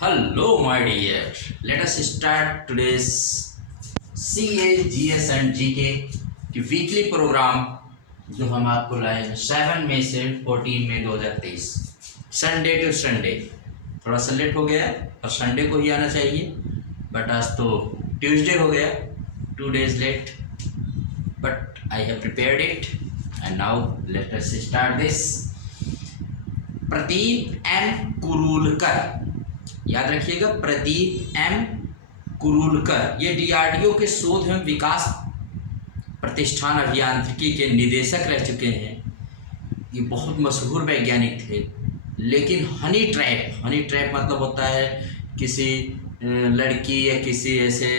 Hello, my dear. Let us start today's CA, GS and GK की weekly programme जो हम आपको लाए हैं 7 मई से 14 मई 2023 संडे टू संडे। थोड़ा सा लेट हो गया और संडे को ही आना चाहिए, बट आज तो ट्यूसडे हो गया, 2 days late, but I have prepared it and now let us start this. Pradeep M Kurulkar, याद रखिएगा, प्रदीप एम कुरूलकर ये डीआरडीओ के शोध एवं विकास प्रतिष्ठान अभियांत्रिकी के निदेशक रह चुके हैं। ये बहुत मशहूर वैज्ञानिक थे, लेकिन हनी ट्रैप मतलब होता है किसी लड़की या किसी ऐसे,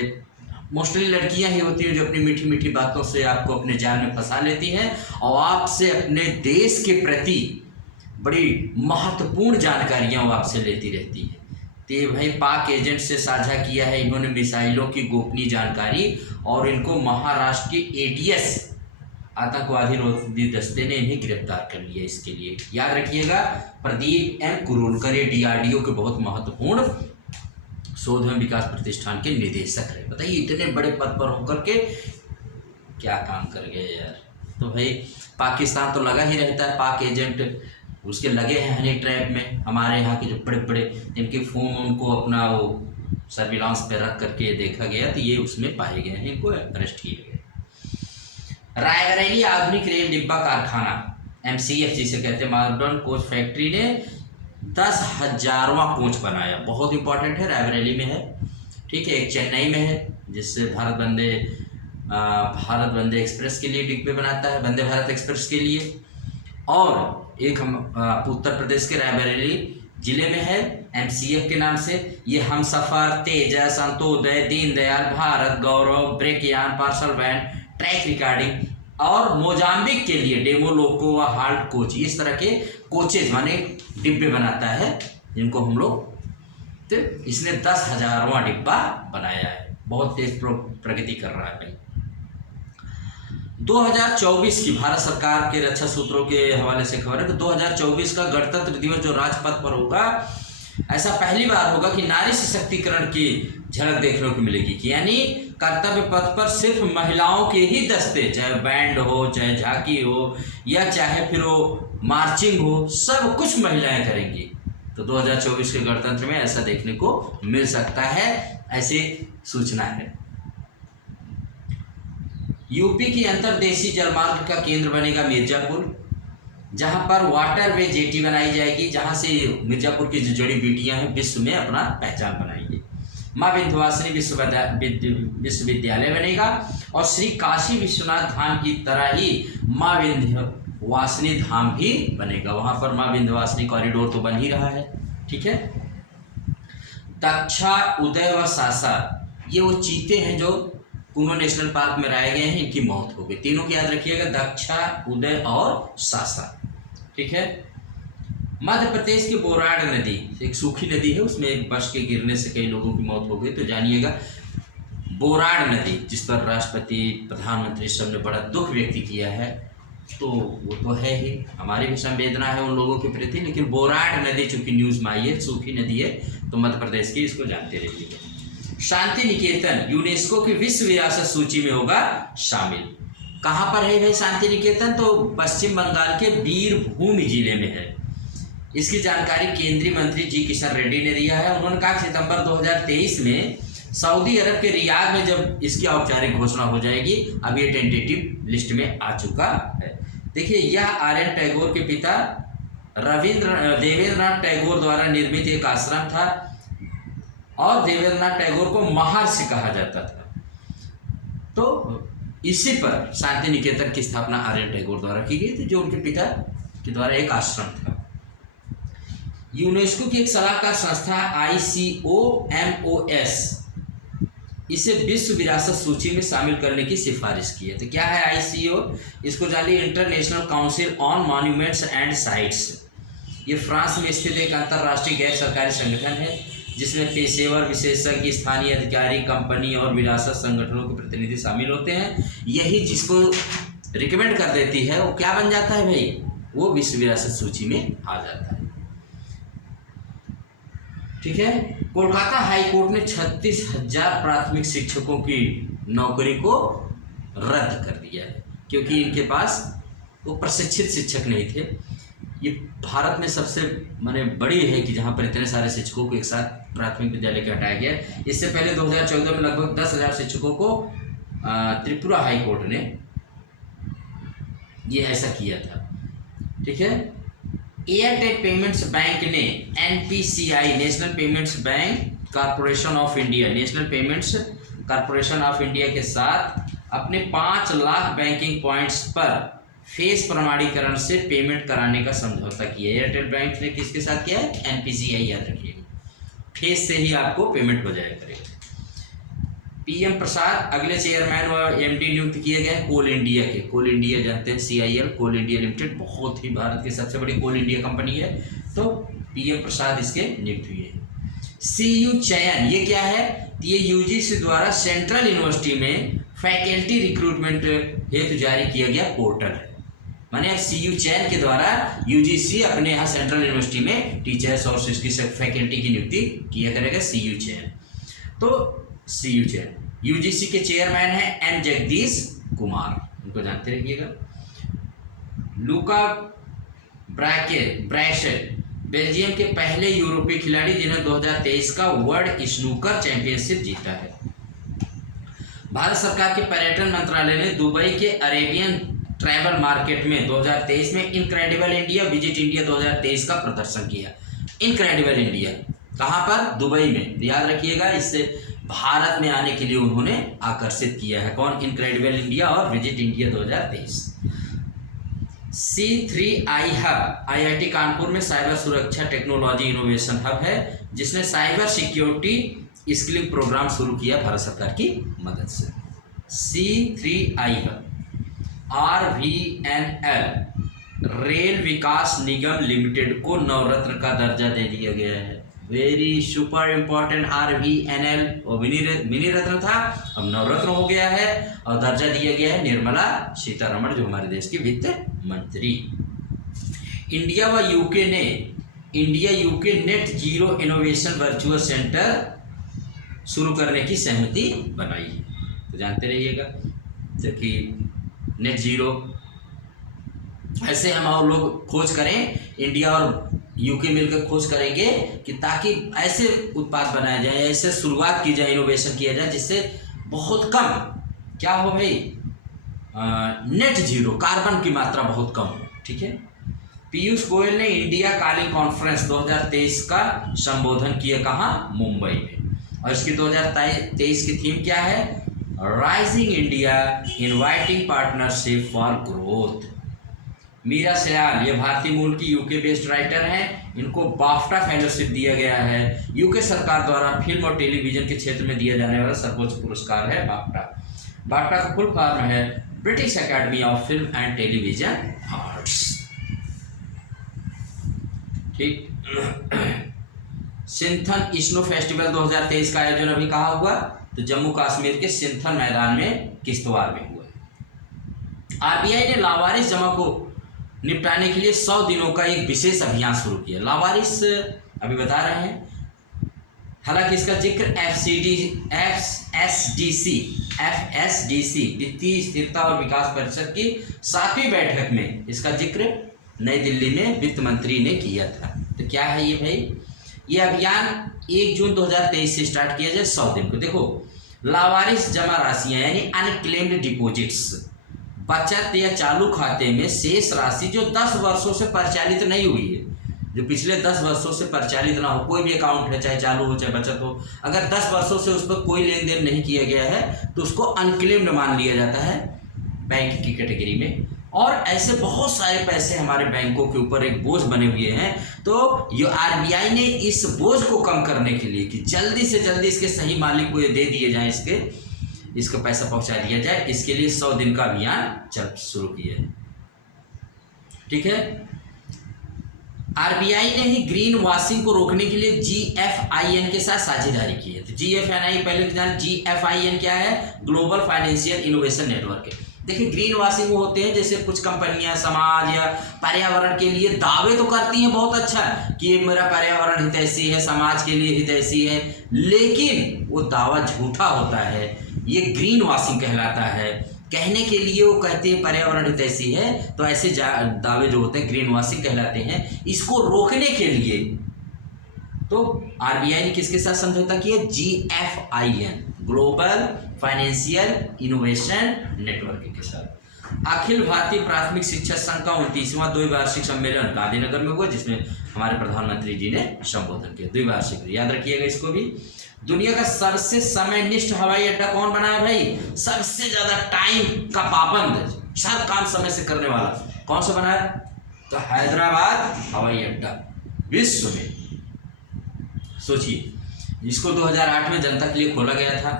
मोस्टली लड़कियां ही होती हैं जो अपनी मीठी मीठी बातों से आपको अपने जाल में फंसा लेती हैं और आपसे अपने देश के प्रति बड़ी महत्वपूर्ण जानकारियां वो आपसे लेती रहती है। तो ये भाई पाक एजेंट से साझा किया है इन्होंने मिसाइलों की गोपनीय जानकारी, और इनको महाराष्ट्र के ATS आतंकवादी रोधी दस्ते ने इन्हें गिरफ्तार कर लिया। इसके लिए याद रखिएगा, प्रदीप एम कुरूलकर ये DRDO के बहुत महत्वपूर्ण शोध एवं विकास प्रतिष्ठान के निदेशक रहे। बताइए इतने बड़े पद पर होकर के क्या काम कर गए यार। तो भाई पाकिस्तान तो लगा ही रहता है, पाक एजेंट उसके लगे हैं हनी ट्रैप में। हमारे यहाँ के जो बड़े बड़े जिनके फोन उनको अपना वो सर्विलांस पे रख करके देखा गया, तो ये उसमें पाए गए हैं, इनको अरेस्ट किए गए। रायबरेली आधुनिक रेल डिब्बा कारखाना MCF जिसे कहते हैं, मॉडर्न कोच फैक्ट्री ने 10,000वां कोच बनाया। बहुत इंपॉर्टेंट है, रायबरेली में है, ठीक है। एक चेन्नई में है जिससे भारत वंदे एक्सप्रेस के लिए डिब्बे बनाता है, वंदे भारत एक्सप्रेस के लिए। और एक हम उत्तर प्रदेश के रायबरेली जिले में है MCF के नाम से। ये हमसफर, तेजस, अंत्योदय, दीनदयाल, भारत गौरव, ब्रेकयान, पार्सल वैन, ट्रैक रिकॉर्डिंग और मोजाम्बिक के लिए डेमो लोको व हाल्ट कोच, इस तरह के कोचेज माने डिब्बे बनाता है जिनको हम लोग, तो इसने 10,000वां डिब्बा बनाया है। बहुत तेज प्रगति कर रहा है भाई। 2024 की भारत सरकार के रक्षा सूत्रों के हवाले से खबर है कि 2024 का गणतंत्र दिवस जो राजपथ पर होगा, ऐसा पहली बार होगा कि नारी सशक्तिकरण की झलक देखने को मिलेगी, कि यानी कर्तव्य पथ पर सिर्फ महिलाओं के ही दस्ते, चाहे बैंड हो, चाहे झांकी हो, या चाहे फिर वो मार्चिंग हो, सब कुछ महिलाएं करेंगी। तो 2024 के गणतंत्र में ऐसा देखने को मिल सकता है, ऐसी सूचना है। यूपी की अंतर्देशीय जलमार्ग का केंद्र बनेगा मिर्जापुर, जहां पर वाटरवे जेटी बनाई जाएगी, जहां से मिर्जापुर की जो जड़ी बूटियां हैं विश्व में अपना पहचान बनाएंगे। माँ विंध्यवासिनी विश्वविद्यालय बनेगा, और श्री काशी विश्वनाथ धाम की तरह ही माँ विंध्यवासिनी धाम भी बनेगा। वहां पर माँ विंध्यवासिनी कॉरिडोर तो बन ही रहा है, ठीक है। दक्षा, उदय व सासा, ये वो चीते हैं जो कुनो नेशनल पार्क में लाए गए हैं, इनकी मौत हो गई। तीनों की याद रखिएगा, दक्षा, उदय और सासा, ठीक है। मध्य प्रदेश की बोराड़ नदी, एक सूखी नदी है, उसमें एक बस के गिरने से कई लोगों की मौत हो गई। तो जानिएगा बोराड़ नदी, जिस पर राष्ट्रपति, प्रधानमंत्री सब ने बड़ा दुख व्यक्त किया है, तो वो तो है ही, हमारी भी संवेदना है उन लोगों के प्रति। लेकिन बोराड़ नदी चूंकि न्यूज में आई है, सूखी नदी है, तो मध्य प्रदेश की, इसको जानते रहिएगा। शांति निकेतन यूनेस्को की विश्व विरासत सूची में होगा शामिल। कहाँ पर है भाई शांति निकेतन? तो पश्चिम बंगाल के बीरभूम जिले में है। इसकी जानकारी केंद्रीय मंत्री जी किशन रेड्डी ने दिया है। उन्होंने कहा सितंबर 2023 में सऊदी अरब के रियाद में जब इसकी औपचारिक घोषणा हो जाएगी। अब ये टेंटेटिव लिस्ट में आ चुका है। देखिए, यह आर्यन टैगोर के पिता देवेंद्रनाथ टैगोर द्वारा निर्मित एक आश्रम था, और देवेंद्रनाथ टैगोर को महर्षि कहा जाता था। तो इसी पर शांति निकेतन की स्थापना आर्यन टैगोर द्वारा की गई थी, जो उनके पिता के द्वारा एक आश्रम था। यूनेस्को की एक सलाहकार संस्था ICOMOS इसे विश्व विरासत सूची में शामिल करने की सिफारिश की है। तो क्या है ICO? इसको जानिए, international council on monuments and sites. ये फ्रांस में स्थित एक अंतर्राष्ट्रीय गैर सरकारी संगठन है, जिसमें पेशेवर, विशेषज्ञ, स्थानीय अधिकारी, कंपनी और विरासत संगठनों के प्रतिनिधि शामिल होते हैं। यही जिसको रिकमेंड कर देती है वो क्या बन जाता है भाई? वो विश्व विरासत सूची में आ जाता है। ठीक है। कोलकाता हाई कोर्ट ने 36,000 प्राथमिक शिक्षकों की नौकरी को रद्द कर दिया है, क्योंकि इनके पास वो प्रशिक्षित शिक्षक नहीं थे। ये भारत में सबसे माने बड़ी है कि जहाँ पर इतने सारे शिक्षकों को एक साथ प्राथमिक विद्यालय के हटाया गया। इससे पहले 2014 में लगभग 10,000 शिक्षकों को त्रिपुरा हाई कोर्ट ने ये ऐसा किया था। ठीक है। एयरटेल पेमेंट्स बैंक ने NPCI national payments bank corporation of India national payments corporation of India के साथ अपने 5 लाख बैंकिंग पॉइंट्स पर फेस प्रमाणीकरण से पेमेंट कराने का समझौता किया। एयरटेल बैंक ने किसके साथ किया है? एनपीसीआई, याद रखिएगा। फेस से ही आपको पेमेंट हो जाया करेगा। पीएम प्रसाद अगले चेयरमैन व एमडी नियुक्त किए गए कोल इंडिया के। कोल इंडिया जानते हैं, सीआईएल कोल इंडिया लिमिटेड बहुत ही भारत की सबसे बड़ी कोल इंडिया कंपनी है। तो पीएम प्रसाद इसके नियुक्त हुए हैं। सीयू चयन ये क्या है? ये यूजीसी द्वारा सेंट्रल यूनिवर्सिटी में फैकल्टी रिक्रूटमेंट हेतु जारी किया गया पोर्टल है। माने अब सीयू चयन के द्वारा यूजीसी अपने यहाँ सेंट्रल यूनिवर्सिटी में टीचर्स और इसकी फैकल्टी की नियुक्ति किया करेगा। सीयू चयन, तो सीयू चयन यूजीसी के चेयरमैन है एम जगदीश कुमार, उनको जानते रहिएगा। लूका ब्रैशेट बेल्जियम के पहले यूरोपीय खिलाड़ी जिन्होंने 2023 का वर्ल्ड स्नूकर चैंपियनशिप जीता है। भारत सरकार के पर्यटन मंत्रालय ने दुबई के अरेबियन ट्रैवल मार्केट में 2023 में इनक्रेडिबल इंडिया विजिट इंडिया 2023 का प्रदर्शन किया। इनक्रेडिबल इंडिया कहाँ पर? दुबई में। याद रखिएगा, इससे भारत में आने के लिए उन्होंने आकर्षित किया है। कौन? इनक्रेडिबल इंडिया और visit India 2023। C3I hub IIT Kanpur में साइबर सुरक्षा टेक्नोलॉजी इनोवेशन हब है, जिसने साइबर सिक्योरिटी स्किलिंग प्रोग्राम शुरू किया भारत सरकार की मदद से। C3I हब RVNL रेल विकास निगम लिमिटेड को नवरत्न का दर्जा दे दिया गया है। Very super important. RVNL और मिनी रत्न था, अब नवरत्न हो गया है और दर्जा दिया गया है निर्मला सीतारमण, जो हमारे देश की वित्त मंत्री। इंडिया व यूके ने India UK net zero innovation virtual centre शुरू करने की सहमति बनाई है। तो जानते रहिएगा, जबकि नेट जीरो ऐसे हम और लोग खोज करें, इंडिया और यूके मिलकर खोज करेंगे कि ताकि ऐसे उत्पाद बनाए जाए, ऐसे शुरुआत की जाए, इनोवेशन किया जाए जिससे बहुत कम क्या हो भाई, नेट जीरो कार्बन की मात्रा बहुत कम हो। ठीक है। पीयूष गोयल ने इंडिया कालिंग कॉन्फ्रेंस 2023 का संबोधन किया। कहाँ? मुंबई में। और इसकी 2023 की थीम क्या है? Rising India inviting partnership for growth. Meera Syal ये भारतीय मूल की यूके बेस्ड राइटर हैं। इनको बाफ्टा फेलोशिप दिया गया है। यूके सरकार द्वारा फिल्म और टेलीविजन के क्षेत्र में दिया जाने वाला सर्वोच्च पुरस्कार है बाफ्टा। बाफ्टा का फुल फॉर्म है British academy of film and television arts. ठीक। सिंथन स्नो फेस्टिवल 2023 का आयोजन अभी कहाँ हुआ? तो जम्मू कश्मीर के सिंथन मैदान में किश्तवाड़ में हुआ। आरबीआई ने लावारिस जमा को निपटाने के लिए 100 दिनों का एक विशेष अभियान शुरू किया। लावारिस अभी बता रहे हैं, हालांकि इसका जिक्र FSDC वित्तीय स्थिरता और विकास परिषद की 7वीं बैठक में इसका जिक्र नई दिल्ली में वित्त मंत्री ने किया था। तो क्या है ये भाई? ये अभियान 1 जून 2023 से स्टार्ट किया जाए 100 दिन को। देखो, लावारिस जमा राशियां यानी अनक्लेम्ड डिपॉजिट्स, बचत या चालू खाते में शेष राशि जो 10 वर्षों से परिचालित नहीं हुई है, जो पिछले 10 वर्षों से परिचालित ना हो, कोई भी अकाउंट है, चाहे चालू हो चाहे बचत हो, अगर 10 वर्षों से उस पर कोई लेन देन नहीं किया गया है तो उसको अनक्लेम्ड मान लिया जाता है बैंक की कैटेगरी में। और ऐसे बहुत सारे पैसे हमारे बैंकों के ऊपर एक बोझ बने हुए हैं। तो ये आरबीआई ने इस बोझ को कम करने के लिए कि जल्दी से जल्दी इसके सही मालिक को ये दे दिए जाए, इसको पैसा पहुंचा दिया जाए, इसके लिए 100 दिन का अभियान शुरू किया है। ठीक है। आरबीआई ने ही ग्रीन वॉशिंग को रोकने के लिए GFIN के साथ साझेदारी की है। तो GFIN पहले जान, GFIN क्या है? ग्लोबल फाइनेंशियल इनोवेशन नेटवर्क है। देखिए ग्रीन वॉशिंग वो होते हैं जैसे कुछ कंपनियां समाज या पर्यावरण के लिए दावे तो करती हैं बहुत अच्छा कि ये मेरा पर्यावरण हितैषी है, समाज के लिए हितैषी है, लेकिन वो दावा झूठा होता है। ये ग्रीन वॉशिंग कहलाता है। कहने के लिए वो कहते हैं पर्यावरण हितैषी है, तो ऐसे दावे जो होते हैं ग्रीन वॉशिंग कहलाते हैं। इसको रोकने के लिए तो आरबीआई ने किसके साथ समझौता किया? GFIN, global financial innovation network के साथ। अखिल भारतीय प्राथमिक शिक्षा संघ का 29वां द्विवार्षिक सम्मेलन गांधीनगर में हुआ, जिसमें हमारे प्रधानमंत्री जी ने संबोधन किया। द्विवार्षिक, याद रखिएगा इसको भी। दुनिया का सबसे समयनिष्ठ हवाई अड्डा कौन बनाया भाई? सबसे ज्यादा टाइम का पाबंद, सब काम समय से करने वाला कौन सा बनाया? तो हैदराबाद हवाई अड्डा विश्व में। सोचिए, इसको 2008 में जनता के लिए खोला गया था।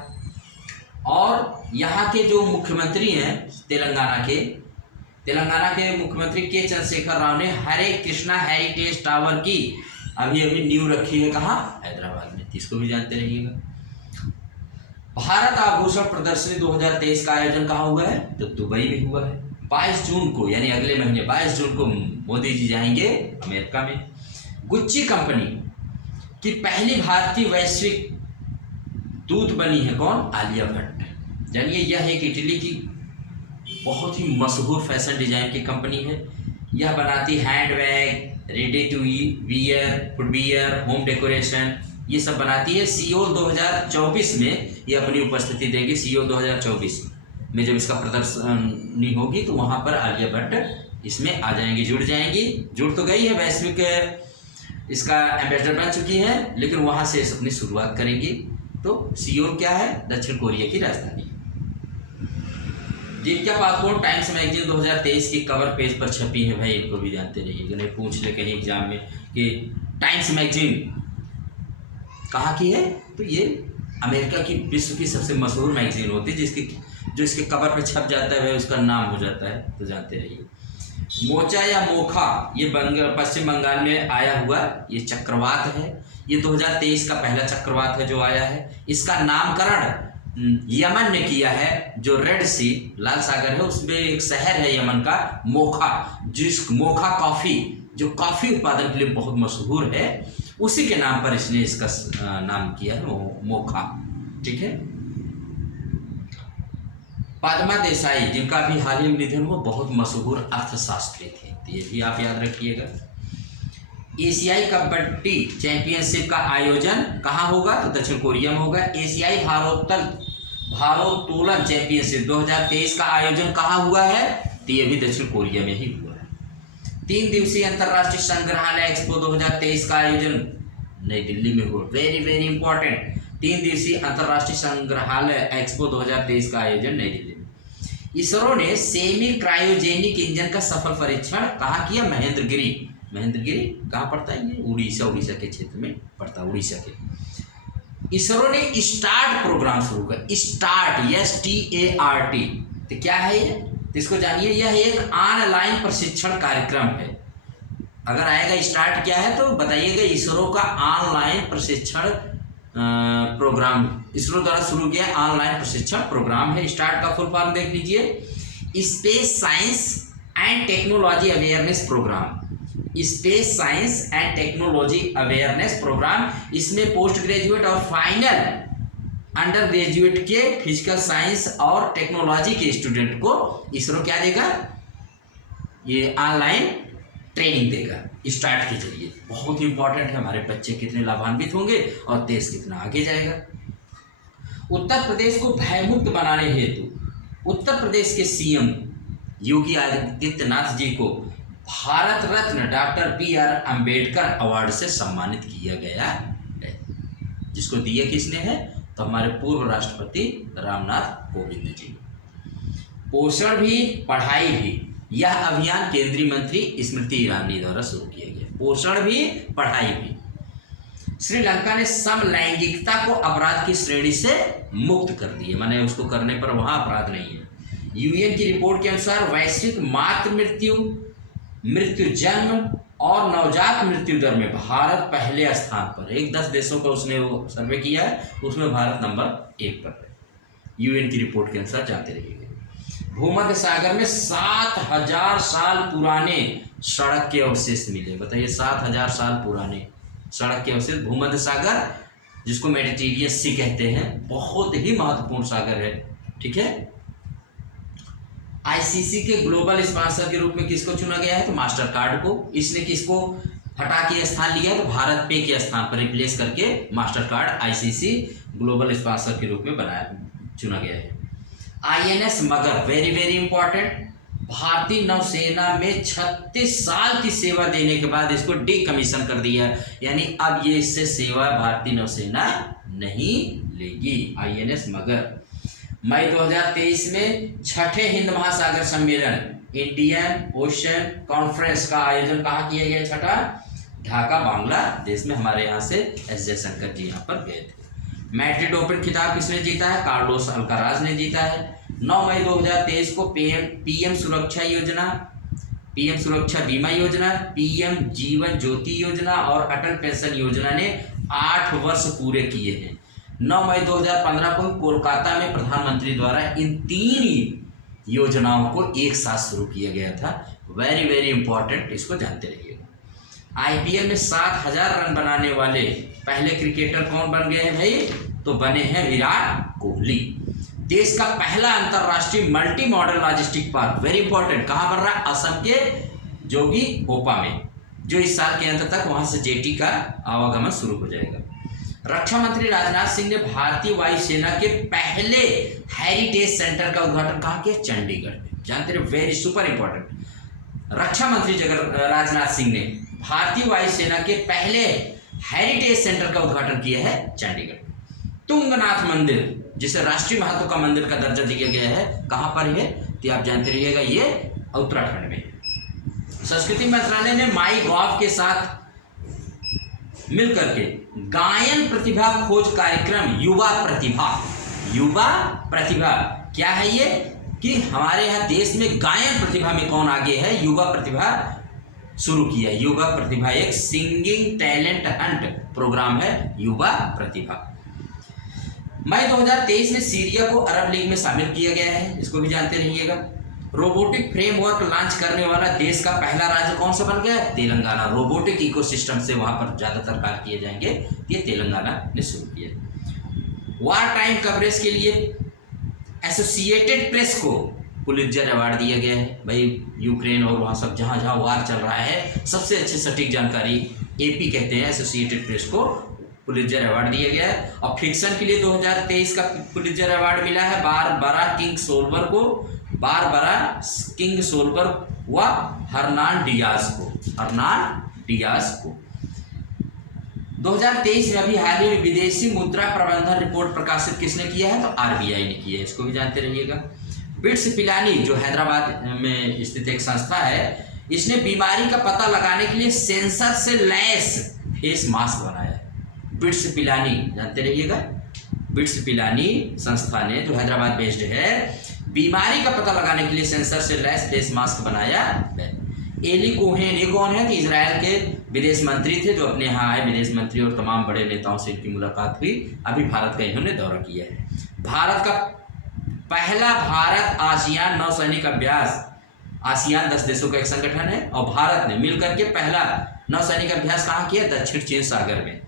और यहाँ के जो मुख्यमंत्री हैं तेलंगाना के मुख्यमंत्री के चंद्रशेखर राव ने हरे कृष्णा हेरिटेज टावर की अभी नींव रखी है। कहाँ? हैदराबाद में। इसको भी जानते रहिएगा। भारत आभूषण प्रदर्शनी 2023 का आयोजन कहाँ हुआ है? तो दुबई में हुआ है। 22 जून को, यानी अगले महीने 22 जून को मोदी जी जाएंगे अमेरिका में। गुच्ची कंपनी की पहली भारतीय वैश्विक दूत बनी है कौन? आलिया भट्ट। जानिए, यह एक इटली की बहुत ही मशहूर फैशन डिजाइन की कंपनी है। यह बनाती handbag, ready to wear, footwear, home decoration, ये सब बनाती है। सियोल 2024 में ये अपनी उपस्थिति देंगे। सियोल 2024 में जब इसका प्रदर्शनी होगी तो वहाँ पर आलिया भट्ट इसमें आ जाएंगी, जुड़ तो गई है, वैश्विक इसका एम्बेसडर बन चुकी है, लेकिन वहाँ से अपनी शुरुआत करेंगी। तो सियोल क्या है? दक्षिण कोरिया की राजधानी। दीपिका पादुकोण टाइम्स मैगजीन 2023 की कवर पेज पर छपी है। भाई इनको भी जानते रहिएगा, नहीं पूछ ले कहीं एग्जाम में कि टाइम्स मैगजीन कहाँ की है, तो ये अमेरिका की विश्व की सबसे मशहूर मैगजीन होती है, जो इसके कवर पर छप जाता है वह उसका नाम हो जाता है, तो जानते रहिए। मोचा या मोखा, ये पश्चिम बंगाल में आया हुआ ये चक्रवात है। ये 2023 का पहला चक्रवात है जो आया है। इसका नामकरण यमन ने किया है। जो रेड सी, लाल सागर है, उसमें एक शहर है यमन का, मोखा, मोखा कॉफी, जो कॉफी उत्पादन के लिए बहुत मशहूर है, उसी के नाम पर इसने इसका नाम किया है मोखा। ठीक है। पद्मा देसाई, जिनका भी हाल ही में निधन हुआ, बहुत मशहूर अर्थशास्त्री थे, तो ये भी आप याद रखिएगा। एशियाई कबड्डी चैंपियनशिप का आयोजन कहाँ होगा? तो दक्षिण कोरिया में होगा। एशियाई भारोत्तोलन चैंपियनशिप 2023 का आयोजन कहाँ हुआ है? तो ये भी दक्षिण कोरिया में ही हुआ है। 3 दिवसीय अंतर्राष्ट्रीय संग्रहालय एक्सपो 2023 का आयोजन नई दिल्ली में हुआ। वेरी इंपॉर्टेंट, 3 दिवसीय अंतर्राष्ट्रीय संग्रहालय एक्सपो 2023 का आयोजन नई दिल्ली में। इसरो ने सेमी क्रायोजेनिक इंजन का सफल परीक्षण कहाँ किया? महेंद्रगिरी कहाँ पड़ता है? ये उड़ीसा के क्षेत्र में पड़ता है, उड़ीसा के। इसरो ने स्टार्ट प्रोग्राम शुरू किया। स्टार्ट, START, तो क्या है ये? तो इसको जानिए, यह एक ऑनलाइन प्रशिक्षण कार्यक्रम है। अगर आएगा स्टार्ट क्या है तो बताइएगा। इसरो का ऑनलाइन प्रशिक्षण प्रोग्राम इसरो द्वारा शुरू किया ऑनलाइन प्रशिक्षण प्रोग्राम है। स्टार्ट का फुल फॉर्म देख लीजिए, space science and technology awareness program. Space science and technology awareness program, इसमें पोस्ट ग्रेजुएट और फाइनल अंडर ग्रेजुएट के फिजिकल साइंस और टेक्नोलॉजी के स्टूडेंट को इसरो क्या देगा? ये ऑनलाइन ट्रेनिंग देगा स्टार्ट के जरिए। बहुत इंपॉर्टेंट है, हमारे बच्चे कितने लाभान्वित होंगे और देश कितना आगे जाएगा। उत्तर प्रदेश को भयमुक्त बनाने हेतु उत्तर प्रदेश के CM योगी आदित्यनाथ जी को Bharat Ratna doctor BR Ambedkar award से सम्मानित किया गया है। जिसको दिया किसने है? तो हमारे पूर्व राष्ट्रपति रामनाथ कोविंद जी। पोषण भी पढ़ाई भी, यह अभियान केंद्रीय मंत्री स्मृति ईरानी द्वारा शुरू किया गया। पोषण भी पढ़ाई भी। श्रीलंका ने समलैंगिकता को अपराध की श्रेणी से मुक्त कर दिया, माने उसको करने पर वहां अपराध नहीं है। UN की रिपोर्ट के अनुसार वैश्विक मातृ मृत्यु जन्म और नवजात मृत्यु दर में भारत पहले स्थान पर। 10 देशों का उसने वो सर्वे किया है, उसमें भारत नंबर 1 पर है। UN की रिपोर्ट के अनुसार, जानते रहिएगा। भूमध्य सागर में 7000 साल पुराने सड़क के अवशेष मिले। बताइए, 7000 साल पुराने सड़क के अवशेष भूमध्य सागर, जिसको मेडिटेरियन सी कहते हैं, बहुत ही महत्वपूर्ण सागर है। ठीक है। आईसीसी के ग्लोबल स्पॉन्सर के रूप में किसको चुना गया है? तो मास्टर कार्ड को। इसने किसको हटा के स्थान लिया? तो भारत पे के स्थान पर रिप्लेस करके master card ICC global sponsor के रूप में चुना गया है। आईएनएस मगर, वेरी वेरी इंपॉर्टेंट, भारतीय नौसेना में 36 साल की सेवा देने के बाद इसको डीकमीशन कर दिया, यानी अब ये इससे सेवा भारतीय नौसेना नहीं लेगी। आईएनएस मगर। मई 2023 में छठे हिंद महासागर सम्मेलन इंडियन ओशन कॉन्फ्रेंस का आयोजन कहाँ किया गया? छठा, ढाका बांग्लादेश में। हमारे यहाँ से एस जयशंकर जी यहाँ पर गए थे। मैड्रिड ओपन खिताब किसने जीता है? कार्लोस अल्काराज ने जीता है। 9 मई 2023 को पीएम सुरक्षा योजना, पीएम सुरक्षा बीमा योजना, पीएम जीवन ज्योति योजना और अटल पेंशन योजना ने 8 वर्ष पूरे किए हैं। 9 मई 2015 को कोलकाता में प्रधानमंत्री द्वारा इन 3 योजनाओं को एक साथ शुरू किया गया था। वेरी वेरी इंपॉर्टेंट, इसको जानते रहिएगा। आईपीएल में 7000 रन बनाने वाले पहले क्रिकेटर कौन बन गए हैं भाई? तो बने हैं विराट कोहली। देश का पहला अंतरराष्ट्रीय multi modal logistic park, very important, कहाँ बन रहा है? असम के जोगी घोपा में, जो इस साल के अंत तक वहां से जेटी का आवागमन शुरू हो जाएगा। रक्षा मंत्री राजनाथ सिंह ने भारतीय वायुसेना के पहले हेरिटेज सेंटर का उद्घाटन कहाँ किया? चंडीगढ़ में। जानते रहे, वेरी सुपर इंपॉर्टेंट। रक्षा मंत्री राजनाथ सिंह ने भारतीय वायुसेना के पहले हेरिटेज सेंटर का उद्घाटन किया है चंडीगढ़। तुंगनाथ मंदिर, जिसे राष्ट्रीय महत्व का मंदिर का दर्जा दिया गया है, कहाँ पर है? तो आप जानते रहिएगा, ये उत्तराखंड में। संस्कृति मंत्रालय ने माई गॉव के साथ मिलकर के गायन प्रतिभा खोज कार्यक्रम युवा प्रतिभा क्या है ये? कि हमारे यहाँ देश में गायन प्रतिभा में कौन आगे है? युवा प्रतिभा शुरू किया। युवा प्रतिभा एक सिंगिंग टैलेंट हंट प्रोग्राम है, युवा प्रतिभा। मई 2023 में सीरिया को अरब लीग में शामिल किया गया है, इसको भी जानते रहिएगा। रोबोटिक फ्रेमवर्क लॉन्च करने वाला देश का पहला राज्य कौन सा बन गया? तेलंगाना। रोबोटिक इकोसिस्टम से वहां पर ज्यादातर कार्य किए जाएंगे, ये तेलंगाना ने शुरू किया। वार टाइम कवरेज के लिए एसोसिएटेड प्रेस को पुलित्जर अवार्ड दिया गया है। भाई यूक्रेन और वहाँ सब जहाँ जहाँ वार चल रहा है, सबसे अच्छी सटीक जानकारी एपी कहते हैं, एसोसिएटेड प्रेस को पुलित्जर अवार्ड दिया गया है। और फिक्शन के लिए 2023 का पुलित्जर अवार्ड मिला है बारबरा किंग सोलबर्ग व हर्नान डियाज को। 2023 में अभी हाल ही में विदेशी मुद्रा प्रबंधन रिपोर्ट प्रकाशित किसने किया है? तो आरबीआई ने किया है, इसको भी जानते रहिएगा। बिट्स पिलानी, जो हैदराबाद में स्थित एक संस्था है, इसने बीमारी का पता लगाने के लिए सेंसर से लैस फेस मास्क बनाया है। बिट्स पिलानी, जानते रहिएगा। बिट्स पिलानी संस्था ने, जो हैदराबाद बेस्ड है, बीमारी का पता लगाने के लिए सेंसर से लैस फेस मास्क बनाया है। एली कोहेन, ये कौन है? तो इजराइल के विदेश मंत्री थे, जो अपने यहाँ आए विदेश मंत्री, और तमाम बड़े नेताओं से इनकी मुलाकात हुई। अभी भारत का इन्होंने दौरा किया है। भारत का पहला भारत आसियान नौसैनिक अभ्यास, आसियान 10 देशों का एक संगठन है, और भारत ने मिलकर के पहला नौसैनिक अभ्यास कहाँ किया? दक्षिण चीन सागर में।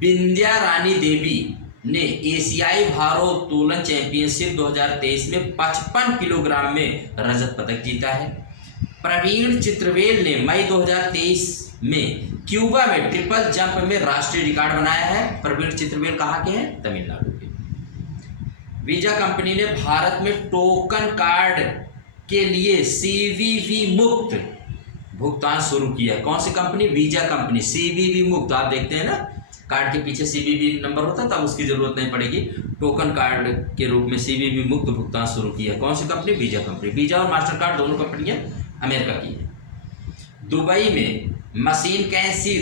विंध्या रानी देवी ने एशियाई भारोत्तोलन चैंपियनशिप 2023 में 55 किलोग्राम में रजत पदक जीता है। प्रवीण चित्रवेल ने मई 2023 में क्यूबा में ट्रिपल जंप में राष्ट्रीय रिकॉर्ड बनाया है। प्रवीण चित्रवेल कहाँ के हैं? तमिलनाडु के। वीजा कंपनी ने भारत में टोकन कार्ड के लिए सीवीवी मुक्त भुगतान शुरू किया। कौन सी कंपनी? Visa company. सीवीवी मुक्त, आप देखते हैं ना कार्ड के पीछे सीवीवी नंबर होता है, तब उसकी जरूरत नहीं पड़ेगी। टोकन कार्ड के रूप में सीवीवी मुक्त भुगतान शुरू किया। कौन सी कंपनी? Visa company. वीजा और मास्टर कार्ड दोनों कंपनियां अमेरिका की है। दुबई में मशीन कैंसी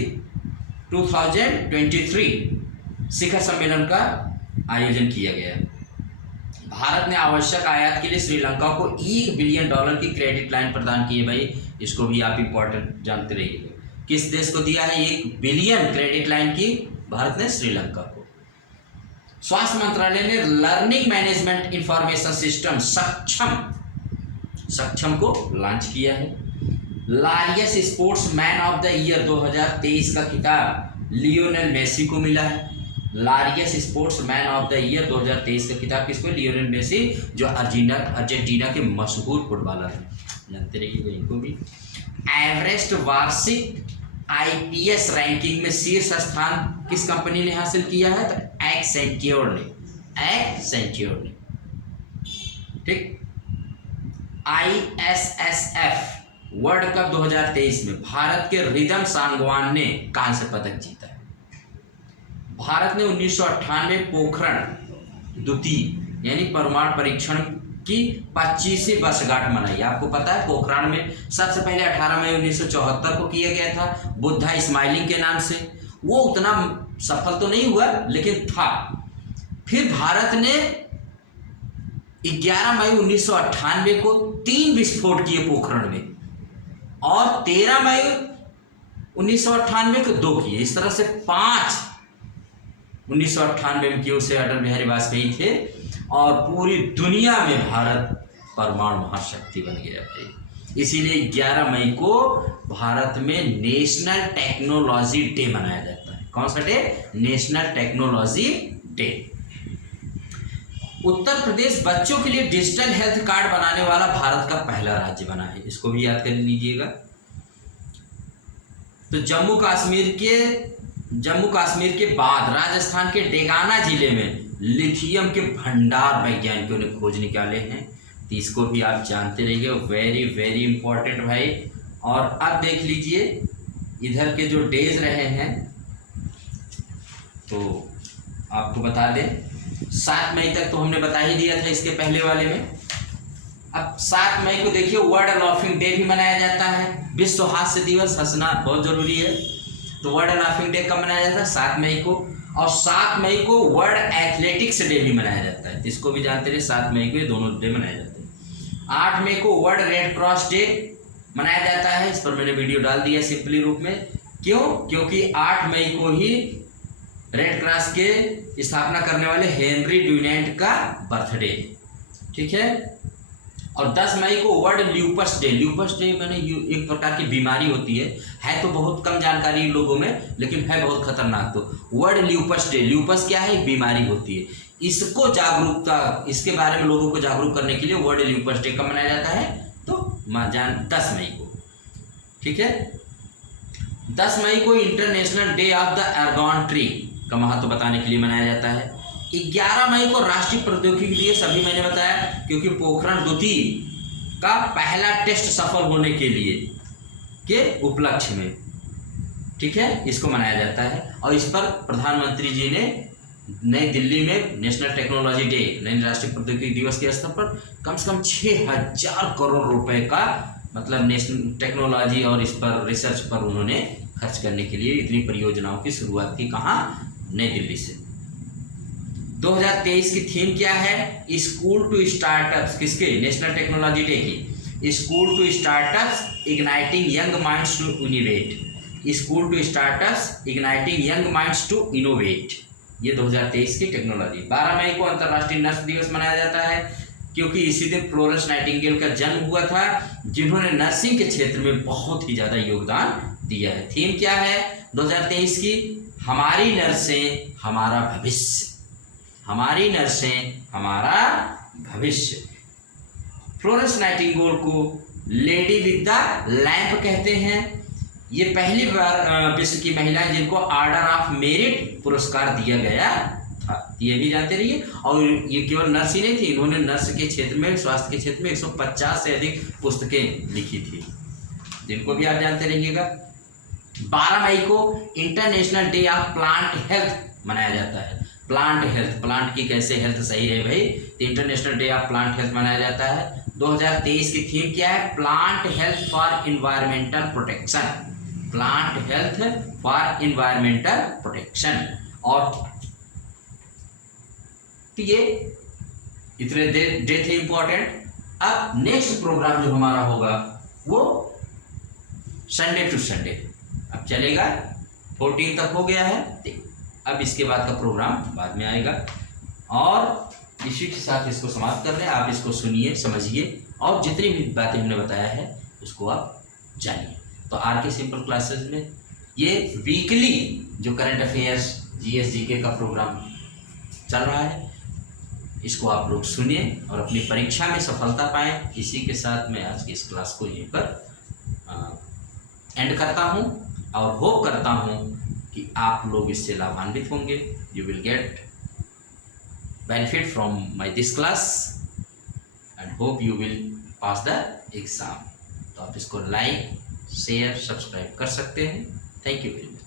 2023 शिखर सम्मेलन का आयोजन किया गया। भारत ने आवश्यक आयात के लिए श्रीलंका को $1 बिलियन की क्रेडिट लाइन प्रदान की है। भाई इसको भी आप इंपॉर्टेंट जानते रहिएगा। किस देश को दिया है 1 बिलियन क्रेडिट लाइन की? भारत ने श्रीलंका को। स्वास्थ्य मंत्रालय ने लर्निंग मैनेजमेंट इंफॉर्मेशन सिस्टम सक्षम को लॉन्च किया है। Largest sports man of the year 2023 का खिताब लियोनेल मेसी को मिला है। Largest sports man of the year 2023 का खिताब किसको? लियोनेल मेसी, जो अर्जेंटीना के मशहूर फुटबॉलर हैं, जानते रहिएगा इनको भी। एवरेस्ट वार्षिक IPS रैंकिंग में शीर्ष स्थान किस कंपनी ने हासिल किया है? तो एक्सेंट्योर ने। ठीक। ISSF वर्ल्ड कप 2023 में भारत के रिदम सांगवान ने कांस्य पदक जीता है। भारत ने 1998 पोखरण द्वितीय यानी परमाणु परीक्षण की 25वीं वर्षगांठ मनाई। आपको पता है पोखरण में सबसे पहले 18 मई 1974 को किया गया था, बुद्धा स्माइलिंग के नाम से। वो उतना सफल तो नहीं हुआ लेकिन था। फिर भारत ने 11 मई 1998 को 3 विस्फोट किए पोखरण में और 13 मई 1998 को 2 किए। इस तरह से 5 1998 में किए, उसे अटल बिहारी वाजपेयी थे और पूरी दुनिया में भारत परमाणु महाशक्ति बन गया है। इसीलिए 11 मई को भारत में नेशनल टेक्नोलॉजी डे मनाया जाता है। कौन सा day? National technology day. Uttar Pradesh बच्चों के लिए डिजिटल हेल्थ कार्ड बनाने वाला भारत का पहला राज्य बना है। इसको भी याद कर लीजिएगा। तो जम्मू कश्मीर के बाद राजस्थान के डेगाना जिले में लिथियम के भंडार वैज्ञानिकों ने खोज निकाले हैं। तो इसको भी आप जानते रहिए, वेरी वेरी इंपॉर्टेंट भाई। और अब देख लीजिए इधर के जो डेज रहे हैं, तो आपको बता दें 7 मई तक तो हमने बता ही दिया था इसके पहले वाले में। अब 7 मई को देखिए वर्ल्ड लाफिंग डे भी मनाया जाता है। विश्व हास्य दिवस, हंसना बहुत जरूरी है। तो वर्ल्ड लाफिंग डे कब मनाया जाता है? 7 मई को। और 7 मई को वर्ल्ड एथलेटिक्स डे भी मनाया जाता है। इसको भी जानते रहे, 7 मई को ये दोनों डे मनाए जाते हैं। 8 मई को वर्ल्ड रेड क्रॉस डे मनाया जाता है। इस पर मैंने वीडियो डाल दिया सिंपली रूप में। क्यों? क्योंकि 8 मई को ही रेड क्रॉस के स्थापना करने वाले हेनरी ड्यूनेंट का बर्थडे, ठीक है। और 10 मई को world lupus day. Lupus day मैंने एक प्रकार की बीमारी होती है तो बहुत कम जानकारी लोगों में, लेकिन है बहुत खतरनाक। तो वर्ल्ड ल्यूपस डे, ल्यूपस क्या है? एक बीमारी होती है। इसको जागरूकता, इसके बारे में लोगों को जागरूक करने के लिए वर्ल्ड ल्यूपस डे कब मनाया जाता है? तो 10 मई को, ठीक है। 10 मई को international day of the argan tree का महत्व बताने के लिए मनाया जाता है। 11 मई को राष्ट्रीय प्रौद्योगिकी दिवस, अभी मैंने बताया, क्योंकि पोखरण द्वितीय का पहला टेस्ट सफल होने के लिए के उपलक्ष्य में, ठीक है, इसको मनाया जाता है। और इस पर प्रधानमंत्री जी ने नई दिल्ली में नेशनल टेक्नोलॉजी डे, नई राष्ट्रीय प्रौद्योगिकी दिवस के अवसर पर कम से कम 6000 करोड़ रुपए का मतलब नेशनल टेक्नोलॉजी और इस पर रिसर्च पर उन्होंने खर्च करने के लिए इतनी परियोजनाओं की शुरुआत की। कहाँ? नई दिल्ली से। 2023 की थीम क्या है? School to startups. किसके? नेशनल टेक्नोलॉजी डे की। School to startups igniting young minds to innovate. School to startups igniting young minds to innovate, ये 2023 की टेक्नोलॉजी। 12 मई को अंतर्राष्ट्रीय नर्स दिवस मनाया जाता है, क्योंकि इसी दिन फ्लोरेंस नाइटिंगेल का जन्म हुआ था, जिन्होंने नर्सिंग के क्षेत्र में बहुत ही ज़्यादा योगदान दिया है। थीम क्या है 2023 की? हमारी नर्सें हमारा भविष्य। हमारी नर्सें हमारा भविष्य। फ्लोरेंस नाइटिंगेल को लेडी विद द लैंप कहते हैं। ये पहली बार विश्व की महिला है जिनको ऑर्डर ऑफ मेरिट पुरस्कार दिया गया था, ये भी जानते रहिए। और ये केवल नर्स ही नहीं थी, इन्होंने नर्स के क्षेत्र में, स्वास्थ्य के क्षेत्र में 150 से अधिक पुस्तकें लिखी थी, जिनको भी आप जानते रहिएगा। 12 मई को international day of plant health मनाया जाता है। प्लांट हेल्थ, प्लांट की कैसे हेल्थ सही रहे भाई, तो international day of plant health मनाया जाता है। 2023 की थीम क्या है? Plant health for environmental protection. Plant health for environmental protection. और ये इतने डे थे इंपॉर्टेंट। अब नेक्स्ट प्रोग्राम जो हमारा होगा वो संडे टू संडे अब चलेगा। 14 तक हो गया है, अब इसके बाद का प्रोग्राम बाद में आएगा। और इसी के साथ इसको समाप्त कर रहे हैं। आप इसको सुनिए, समझिए और जितनी भी बातें हमने बताया है उसको आप जानिए। तो आर के सिंपल क्लासेस में ये वीकली जो करंट अफेयर्स जीएस जीके का प्रोग्राम चल रहा है, इसको आप लोग सुनिए और अपनी परीक्षा में सफलता पाएं। इसी के साथ मैं आज की इस क्लास को यहीं पर एंड करता हूं और होप करता हूं कि आप लोग इससे लाभान्वित होंगे। You will get benefit from my this class and hope you will pass the exam. तो आप इसको लाइक, शेयर, सब्सक्राइब कर सकते हैं। Thank you very much.